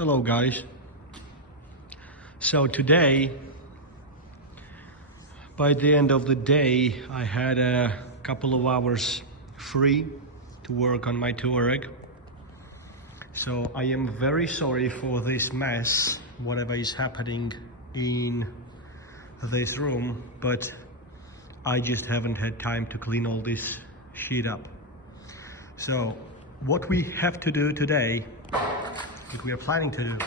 Hello guys. So today, by the end of the day, I had a couple of hours free to work on my Touareg. So I am very sorry for this mess, whatever is happening in this room, but I just haven't had time to clean all this shit up. So what we have to do today, what we are planning to do,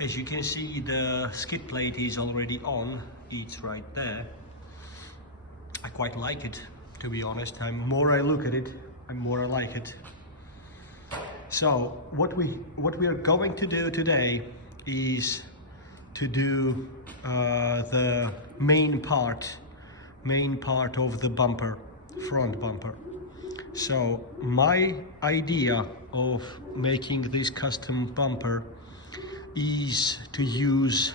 as you can see, the skid plate is already on. It's right there. I quite like it, to be honest. The more I look at it, the more I like it. So what we are going to do today is to do the main part of the bumper, front bumper. So my idea of making this custom bumper is to use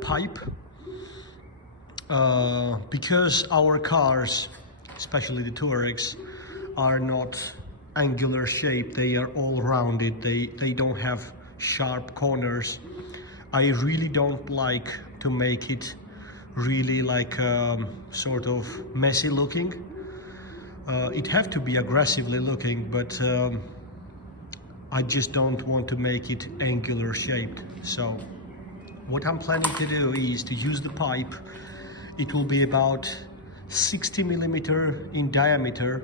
pipe, because our cars, especially the Touaregs, are not angular shape. They are all rounded. They don't have sharp corners. I really don't like to make it really like sort of messy looking. It have to be aggressively looking, but I just don't want to make it angular shaped. So what I'm planning to do is to use the pipe. It will be about 60 millimeter in diameter,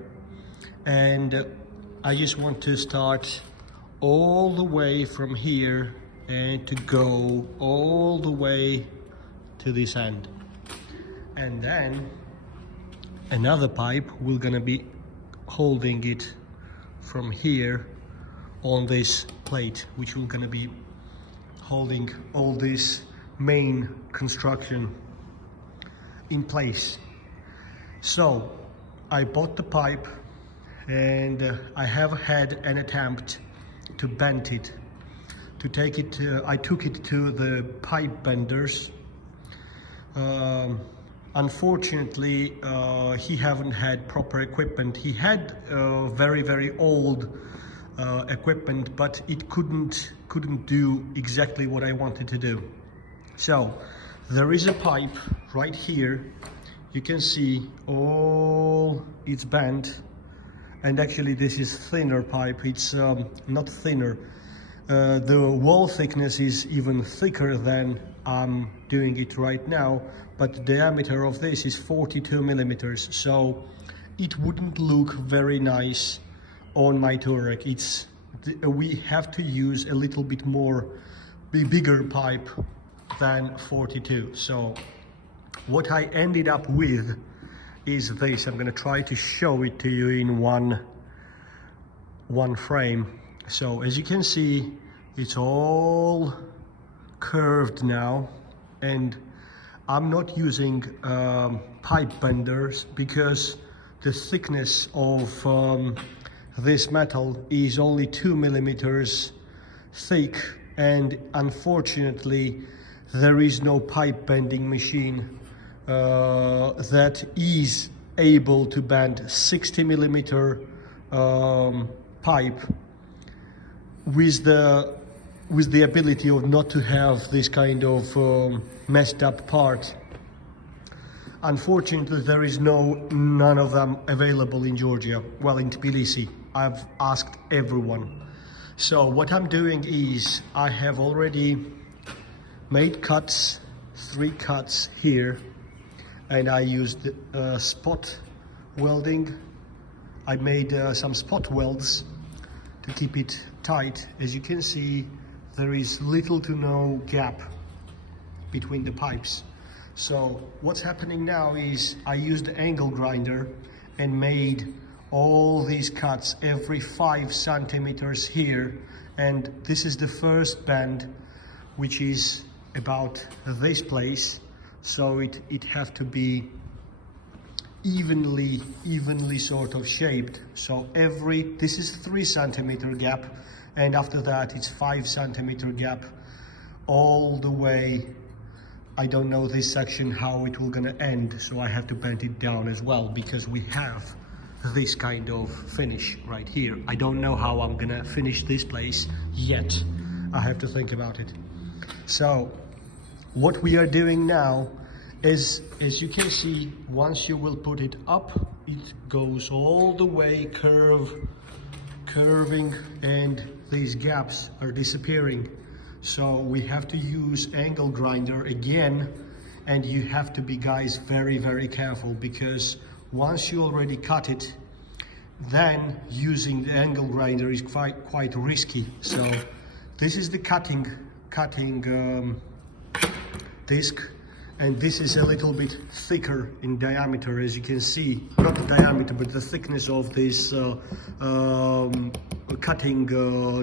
and I just want to start all the way from here and to go all the way to this end, and then another pipe will gonna be holding it from here on this plate, which will gonna be holding all this main construction in place. So I bought the pipe, and I have had an attempt to bend it, to take it to, I took it to the pipe benders. Unfortunately, he haven't had proper equipment. He had very old equipment, but it couldn't do exactly what I wanted to do. So there is a pipe right here. You can see all it's bent, and actually this is thinner pipe. It's not thinner. The wall thickness is even thicker than I'm doing it right now, but the diameter of this is 42 millimeters, so it wouldn't look very nice on my Touareg. We have to use a little bit more bigger pipe than 42. So what I ended up with is this. I'm going to try to show it to you in one frame. So as you can see, it's all curved now, and I'm not using pipe benders because the thickness of this metal is only 2 millimeters thick, and unfortunately there is no pipe bending machine that is able to bend 60 millimeter pipe with the ability of not to have this kind of messed up part. Unfortunately, there is none of them available in Georgia, well, in Tbilisi. I've asked everyone. So what I'm doing is I have already made cuts, 3 cuts here, and I used spot welding. I made some spot welds to keep it tight. As you can see, there is little to no gap between the pipes. So what's happening now is I used the angle grinder and made all these cuts every 5 centimeters here, and this is the first bend, which is about this place. So it have to be evenly sort of shaped. So this is 3 centimeter gap, and after that it's 5 centimeter gap all the way. I don't know this section how it will gonna end, so I have to bend it down as well, because we have this kind of finish right here. I don't know how I'm gonna finish this place yet. I have to think about it. So what we are doing now is, as you can see, once you will put it up, it goes all the way curving, and these gaps are disappearing. So we have to use angle grinder again, and you have to be, guys, very careful, because once you already cut it, then using the angle grinder is quite risky. So this is the cutting disc, and this is a little bit thicker in diameter, as you can see. Not the diameter, but the thickness of this cutting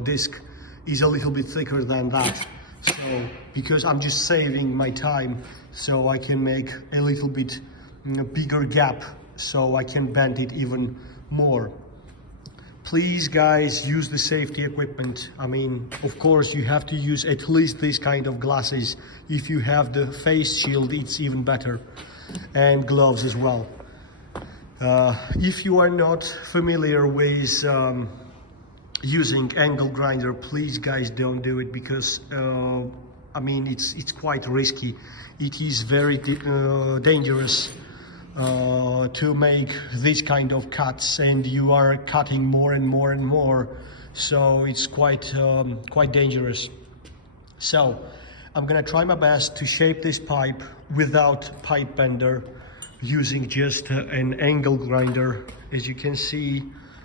disc is a little bit thicker than that. So because I'm just saving my time, so I can make a little bit bigger gap, so I can bend it even more. Please, guys, use the safety equipment. I mean, of course, you have to use at least this kind of glasses. If you have the face shield, it's even better, and gloves as well. If you are not familiar with using angle grinder, please, guys, don't do it, because I mean, it's quite risky. It is very dangerous to make this kind of cuts, and you are cutting more and more, so it's quite dangerous. So I'm gonna try my best to shape this pipe without pipe bender, using just an angle grinder. As you can see,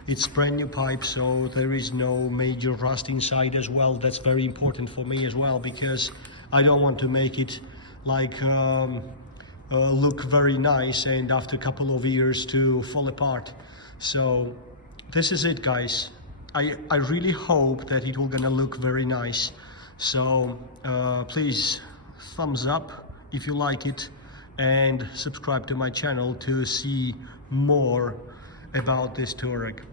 it's brand new pipe, so there is no major rust inside as well. That's very important for me as well, because I don't want to make it like look very nice and after a couple of years to fall apart. So this is it, guys. I really hope that it will gonna look very nice. So please thumbs up if you like it, and subscribe to my channel to see more about this Touareg.